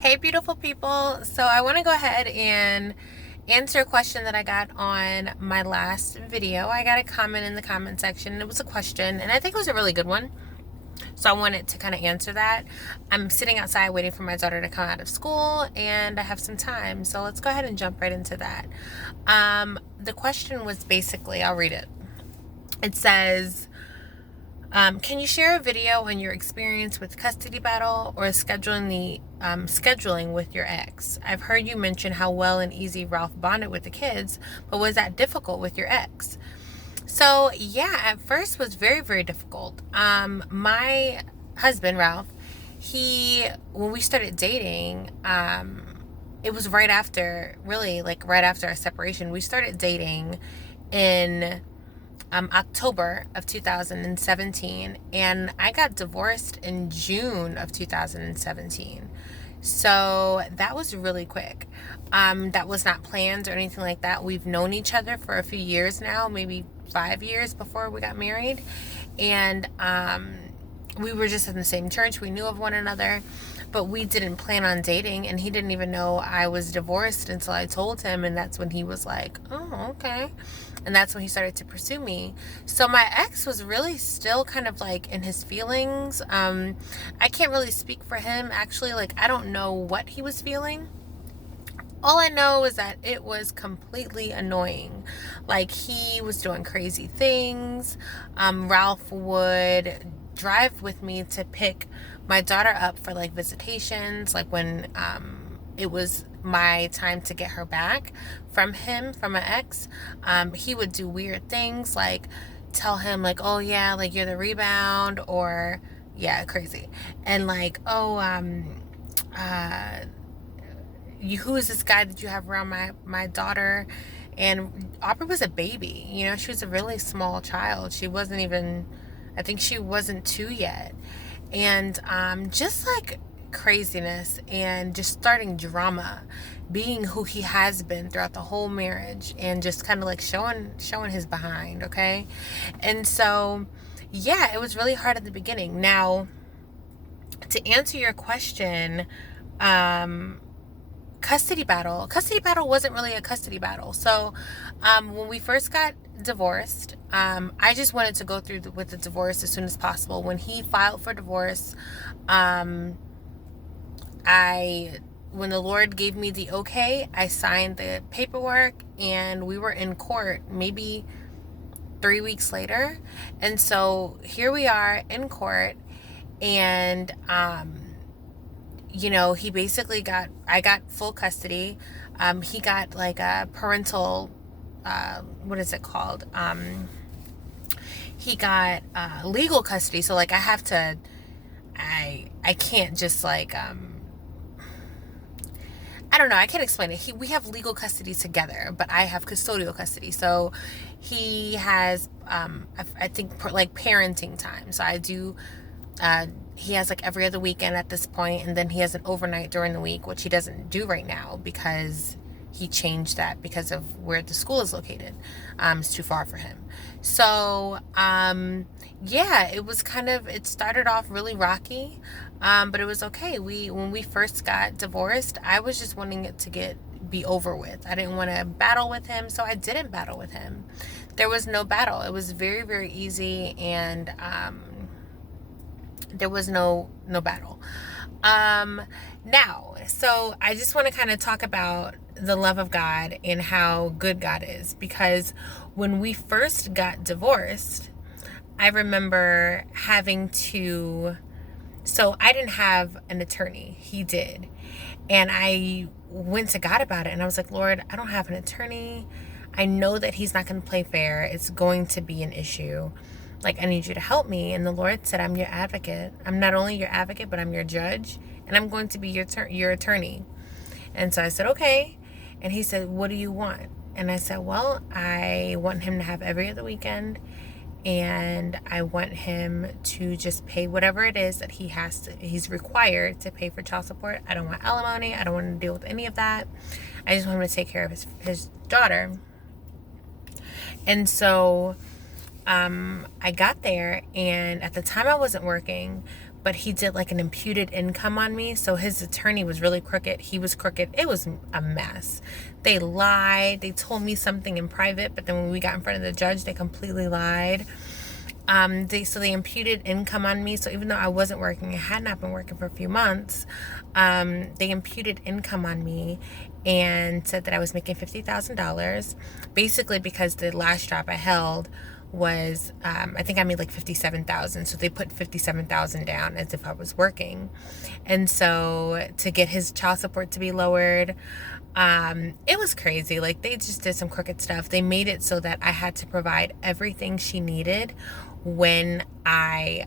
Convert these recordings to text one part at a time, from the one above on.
Hey, beautiful people. So I want to go ahead and answer a question that I got on my last video. I got a comment in the comment section. It was a question, and I think it was a really good one. So I wanted to kind of answer that. I'm sitting outside waiting for my daughter to come out of school, and I have some time. So let's go ahead and jump right into that. The question was basically, I'll read it. It says, can you share a video on your experience with custody battle or scheduling with your ex? I've heard you mention how well and easy Ralph bonded with the kids, but was that difficult with your ex? So yeah, at first was very, very difficult. My husband Ralph, when we started dating, it was right after, really like right after our separation. We started dating in October of 2017, and I got divorced in June of 2017. So that was really quick. That was not planned or anything like that. We've known each other for a few years now, maybe 5 years before we got married. And we were just in the same church. We knew of one another, but we didn't plan on dating. And he didn't even know I was divorced until I told him. And that's when he was like, oh, okay. And that's when he started to pursue me. So my ex was really still kind of like in his feelings. I can't really speak for him, actually. Like, I don't know what he was feeling. All I know is that it was completely annoying. Like, he was doing crazy things. Ralph would drive with me to pick my daughter up for like visitations, like when it was my time to get her back from my ex. He would do weird things like tell him like, oh yeah, like you're the rebound, or yeah, crazy. And like, oh, who is this guy that you have around my daughter? And Aubrey was a baby, she was a really small child. She wasn't even, I think she wasn't 2 yet. And just like craziness and just starting drama, being who he has been throughout the whole marriage, and just kind of like showing his behind. Okay. And so yeah, it was really hard at the beginning. Now, to answer your question, custody battle wasn't really a custody battle. So when we first got divorced, I just wanted to go through with the divorce as soon as possible. When he filed for divorce, I when the Lord gave me the okay, I signed the paperwork, and we were in court maybe 3 weeks later. And so here we are in court, and he basically I got full custody. He got like a parental, what is it called? He got legal custody. So like I can't just like, I don't know. I can't explain it. We have legal custody together, but I have custodial custody. So he has, I think, like parenting time. So I do. He has like every other weekend at this point, and then he has an overnight during the week, which he doesn't do right now because he changed that because of where the school is located. It's too far for him. So yeah, it started off really rocky, but it was okay. When we first got divorced, I was just wanting it to be over with. I didn't want to battle with him, so I didn't battle with him. There was no battle. It was very, very easy, and there was no battle. Now, so I just want to kind of talk about the love of God and how good God is, because when we first got divorced, I remember so I didn't have an attorney. He did. And I went to God about it, and I was like, Lord, I don't have an attorney. I know that he's not going to play fair. It's going to be an issue. Like, I need you to help me. And the Lord said, I'm your advocate. I'm not only your advocate, but I'm your judge, and I'm going to be your attorney. And so I said, okay. And he said, what do you want? And I said, well, I want him to have every other weekend, and I want him to just pay whatever it is that he's required to pay for child support. I don't want alimony. I don't want to deal with any of that. I just want him to take care of his daughter. And so I got there, and at the time I wasn't working, but he did like an imputed income on me. So his attorney was really crooked. He was crooked. It was a mess. They lied. They told me something in private, but then when we got in front of the judge, they completely lied. They imputed income on me. So even though I wasn't working, I had not been working for a few months, they imputed income on me and said that I was making $50,000, basically because the last job I held was, I think I made like 57,000. So they put 57,000 down as if I was working. And so to get his child support to be lowered, it was crazy. Like, they just did some crooked stuff. They made it so that I had to provide everything she needed when I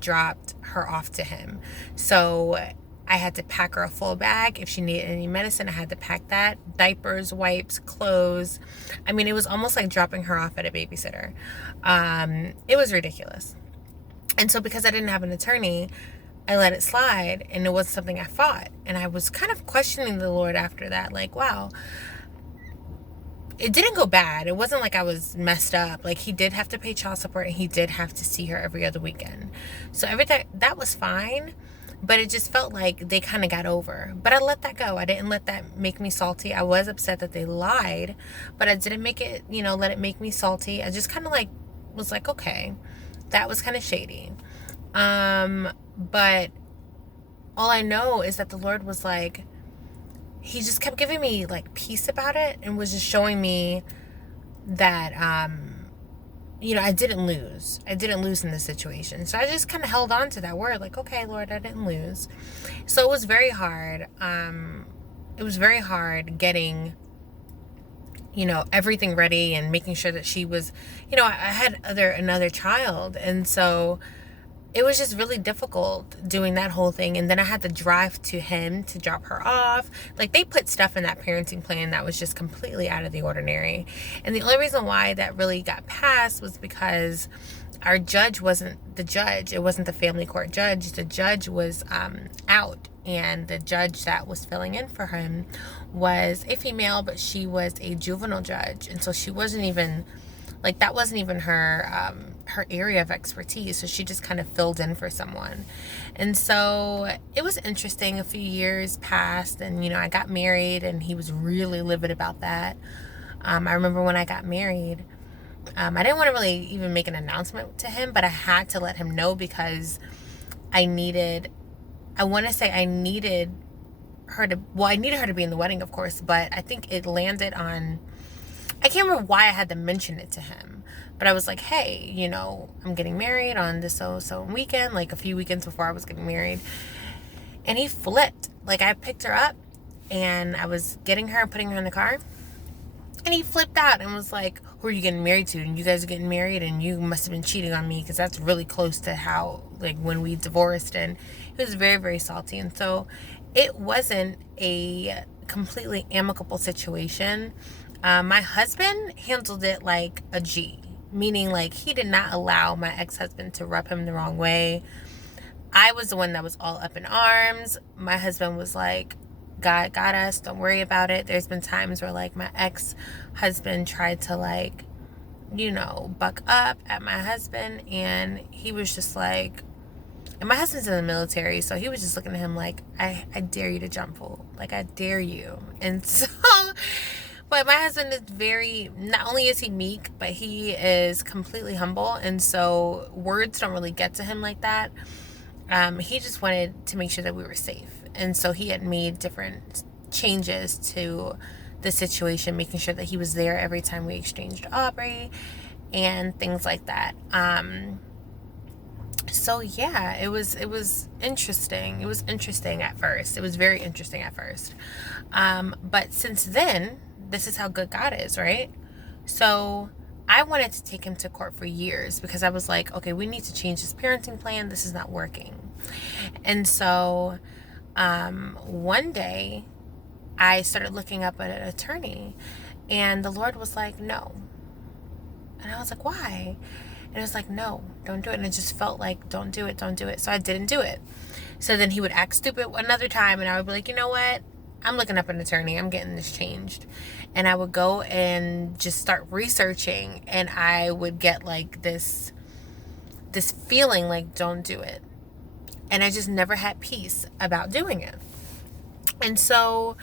dropped her off to him. So I had to pack her a full bag. If she needed any medicine, I had to pack that. Diapers, wipes, clothes. I mean, it was almost like dropping her off at a babysitter. It was ridiculous. And so because I didn't have an attorney, I let it slide, and it wasn't something I fought. And I was kind of questioning the Lord after that, like, wow, it didn't go bad. It wasn't like I was messed up. Like, he did have to pay child support, and he did have to see her every other weekend. So everything, that was fine, but it just felt like they kind of got over. But I let that go. I didn't let that make me salty. I was upset that they lied, but I didn't make it, let it make me salty. I just kind of like was like, okay, that was kind of shady. But all I know is that the Lord was like, he just kept giving me like peace about it, and was just showing me that, I didn't lose. I didn't lose in this situation. So I just kind of held on to that word, like, okay, Lord, I didn't lose. So it was very hard. It was very hard getting, everything ready and making sure that she was, I had another child. And so it was just really difficult doing that whole thing. And then I had to drive to him to drop her off. Like, they put stuff in that parenting plan that was just completely out of the ordinary. And the only reason why that really got passed was because our judge wasn't the judge. It wasn't the family court judge. The judge was out. And the judge that was filling in for him was a female, but she was a juvenile judge. And so she wasn't even, like, that wasn't even her area of expertise. So she just kind of filled in for someone. And so it was interesting. A few years passed, and, I got married, and he was really livid about that. I remember when I got married, I didn't want to really even make an announcement to him, but I had to let him know because I needed her to be in the wedding, of course, but I think it landed on, I can't remember why I had to mention it to him, but I was like, hey, I'm getting married on this so weekend, like a few weekends before I was getting married. And he flipped. Like, I picked her up and I was getting her and putting her in the car, and he flipped out and was like, who are you getting married to? And you guys are getting married, and you must have been cheating on me, because that's really close to how, like, when we divorced. And he was very, very salty. And so it wasn't a completely amicable situation. My husband handled it like a G, meaning, like, he did not allow my ex-husband to rub him the wrong way. I was the one that was all up in arms. My husband was like, God got us, don't worry about it. There's been times where, like, my ex-husband tried to, like, buck up at my husband, and he was just like, and my husband's in the military, so he was just looking at him like, I dare you to jump, fool. Like, I dare you. And so, but my husband is not only is he meek, but he is completely humble. And so words don't really get to him like that. He just wanted to make sure that we were safe. And so he had made different changes to the situation, making sure that he was there every time we exchanged Aubrey and things like that. So yeah, it was interesting. It was interesting at first. It was very interesting at first. But since then, this is how good God is, right? So I wanted to take him to court for years, because I was like, okay, we need to change this parenting plan. This is not working. And so one day I started looking up at an attorney, and the Lord was like, no. And I was like, why? And it was like, no, don't do it. And it just felt like, don't do it. So I didn't do it. So then he would act stupid another time, and I would be like, you know what? I'm looking up an attorney. I'm getting this changed. And I would go and just start researching, and I would get like this this feeling like, don't do it. And I just never had peace about doing it. And so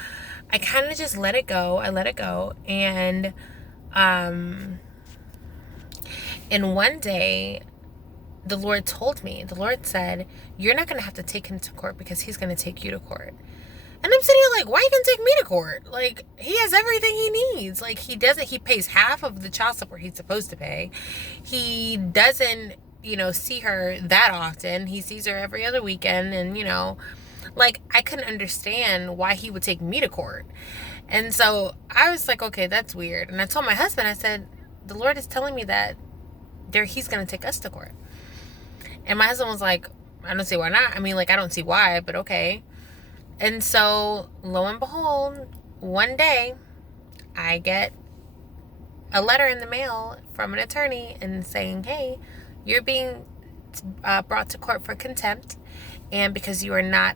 I kind of just let it go. I let it go. Um, and one day, the Lord said, you're not going to have to take him to court because he's going to take you to court. And I'm sitting here like, why are you going to take me to court? Like, he has everything he needs. Like, he pays half of the child support he's supposed to pay. He doesn't, see her that often. He sees her every other weekend. And, like, I couldn't understand why he would take me to court. And so I was like, okay, that's weird. And I told my husband, I said, the Lord is telling me that he's going to take us to court. And my husband was like, I don't see why not. I mean, like, I don't see why, but okay. And so, lo and behold, one day, I get a letter in the mail from an attorney and saying, hey, you're being brought to court for contempt, and because you are not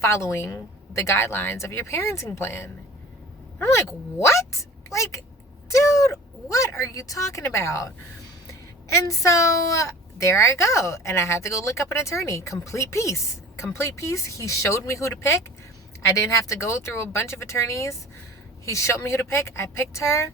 following the guidelines of your parenting plan. And I'm like, what? Like, dude, what are you talking about? And so there I go. And I had to go look up an attorney. Complete peace. He showed me who to pick. I didn't have to go through a bunch of attorneys. He showed me who to pick. I picked her.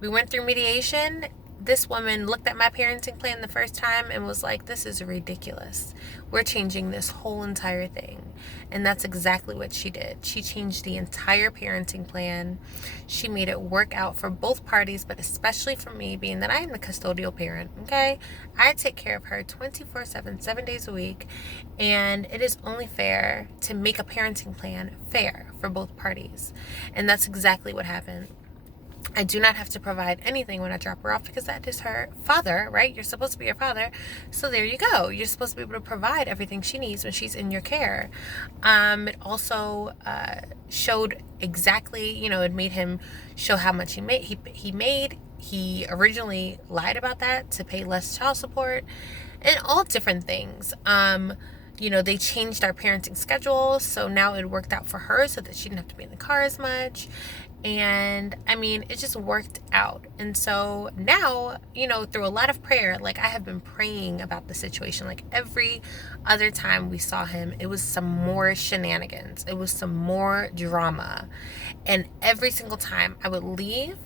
We went through mediation. This woman looked at my parenting plan the first time and was like, this is ridiculous. We're changing this whole entire thing. And that's exactly what she did. She changed the entire parenting plan. She made it work out for both parties, but especially for me, being that I am the custodial parent, okay? I take care of her 24/7, 7 days a week. And it is only fair to make a parenting plan fair for both parties. And that's exactly what happened. I do not have to provide anything when I drop her off because that is her father, right? You're supposed to be her father. So there you go. You're supposed to be able to provide everything she needs when she's in your care. It also showed exactly, it made him show how much he made. He originally lied about that to pay less child support and all different things. They changed our parenting schedule, so now it worked out for her so that she didn't have to be in the car as much. And I mean, it just worked out. And so now, through a lot of prayer, like I have been praying about the situation. Like every other time we saw him, it was some more shenanigans. It was some more drama. And every single time I would leave,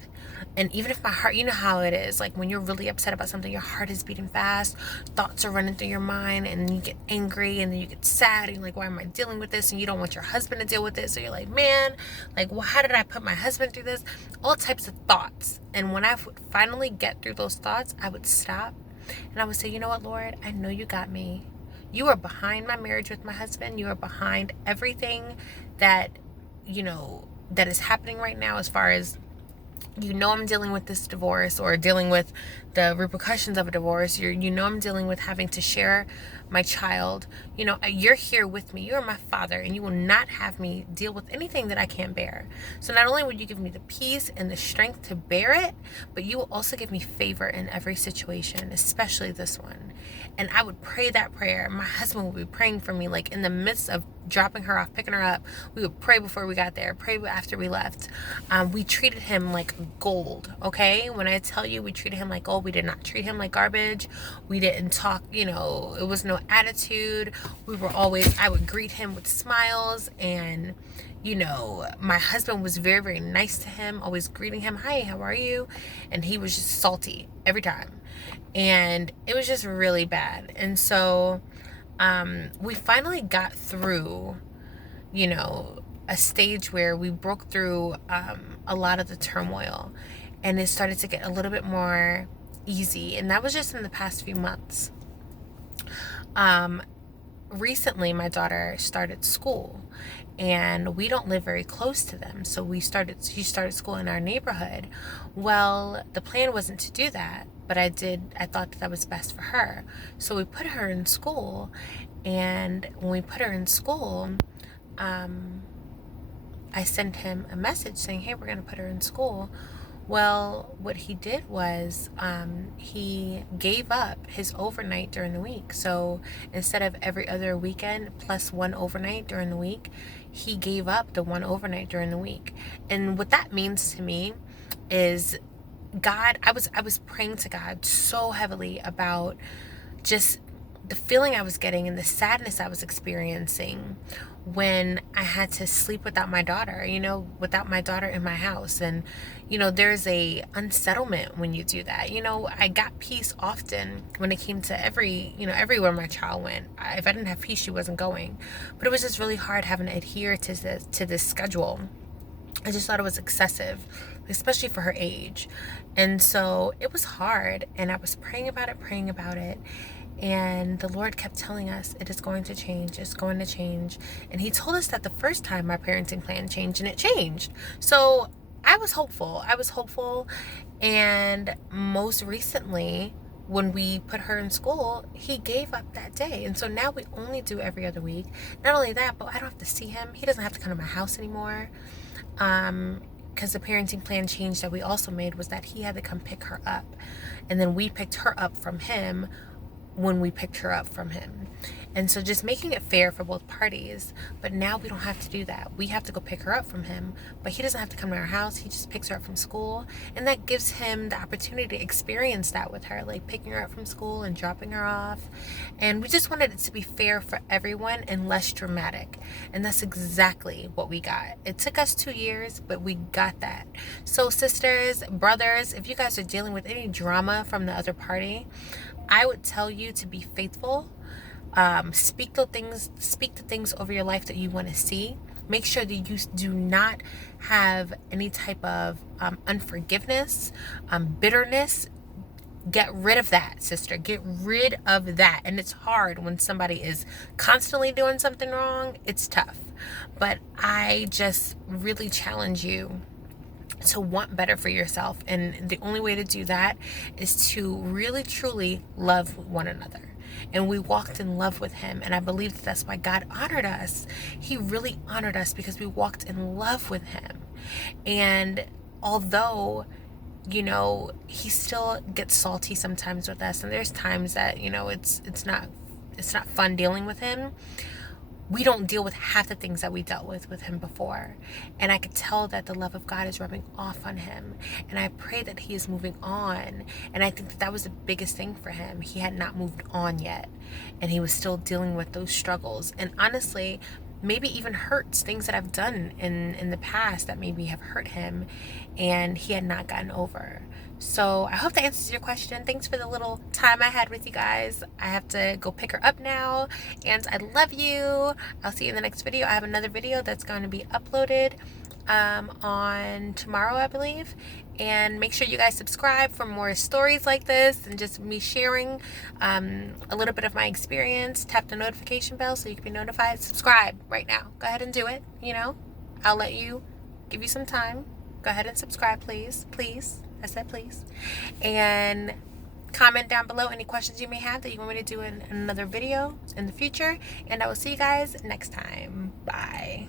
and even if my heart, you know how it is, like when you're really upset about something, your heart is beating fast, thoughts are running through your mind, and you get angry, and then you get sad, and you're like, why am I dealing with this? And you don't want your husband to deal with this. So you're like, man, like, well, how did I put my husband through this? All types of thoughts. And when I would finally get through those thoughts, I would stop, and I would say, you know what, Lord, I know you got me. You are behind my marriage with my husband. You are behind everything that, that is happening right now as far as, I'm dealing with this divorce or dealing with the repercussions of a divorce. I'm dealing with having to share my child. You're here with me. You're my father, and you will not have me deal with anything that I can't bear. So not only would you give me the peace and the strength to bear it, but you will also give me favor in every situation, especially this one. And I would pray that prayer. My husband would be praying for me, like in the midst of dropping her off, picking her up. We would pray before we got there, pray after we left. We treated him like gold, okay? When I tell you we treated him like gold, we did not treat him like garbage. We didn't talk, it was no attitude. I would greet him with smiles, and my husband was very, very nice to him, always greeting him, hi, how are you? And he was just salty every time. And it was just really bad. And so we finally got through, a stage where we broke through a lot of the turmoil, and it started to get a little bit more easy. And that was just in the past few months. Recently, my daughter started school, and we don't live very close to them. So she started school in our neighborhood. Well, the plan wasn't to do that, but I thought that was best for her. So we put her in school, and when we put her in school, I sent him a message saying, hey, we're going to put her in school. Well, what he did was he gave up his overnight during the week. So instead of every other weekend plus one overnight during the week, he gave up the one overnight during the week. And what that means to me is I was praying to God so heavily about just the feeling I was getting and the sadness I was experiencing when I had to sleep without my daughter, without my daughter in my house. And, there's a unsettlement when you do that. I got peace often when it came to everywhere my child went. If I didn't have peace, she wasn't going. But it was just really hard having to adhere to this schedule. I just thought it was excessive, especially for her age. And so it was hard, and I was praying about it. And the Lord kept telling us, it is going to change. It's going to change. And he told us that the first time my parenting plan changed, and it changed. So I was hopeful. And most recently, when we put her in school, he gave up that day. And so now we only do every other week. Not only that, but I don't have to see him. He doesn't have to come to my house anymore. Because the parenting plan change that we also made was that he had to come pick her up. And then we picked her up from him when we picked her up from him. And so just making it fair for both parties. But now we don't have to do that. We have to go pick her up from him, but he doesn't have to come to our house. He just picks her up from school. And that gives him the opportunity to experience that with her, like picking her up from school and dropping her off. And we just wanted it to be fair for everyone and less dramatic. And that's exactly what we got. It took us 2 years, but we got that. So sisters, brothers, if you guys are dealing with any drama from the other party, I would tell you to be faithful. Speak the things over your life that you want to see. Make sure that you do not have any type of unforgiveness, bitterness. Get rid of that, sister. Get rid of that. And it's hard when somebody is constantly doing something wrong. It's tough. But I just really challenge you to want better for yourself. And the only way to do that is to really, truly love one another. And we walked in love with him. And I believe that that's why God honored us. He really honored us because we walked in love with him. And although, he still gets salty sometimes with us, and there's times that, it's not fun dealing with him. We don't deal with half the things that we dealt with him before. And I could tell that the love of God is rubbing off on him. And I pray that he is moving on. And I think that was the biggest thing for him. He had not moved on yet. And he was still dealing with those struggles. And honestly, maybe even hurts, things that I've done in the past that maybe have hurt him. And he had not gotten over. So I hope that answers your question. Thanks for the little time I had with you guys. I have to go pick her up now, and I love you. I'll see you in the next video. I have another video that's going to be uploaded on tomorrow, I believe. And make sure you guys subscribe for more stories like this and just me sharing a little bit of my experience. Tap the notification bell so you can be notified. Subscribe right now. Go ahead and do it. I'll give you some time. Go ahead and subscribe, please. I said please. And comment down below any questions you may have that you want me to do in another video in the future. And I will see you guys next time. Bye.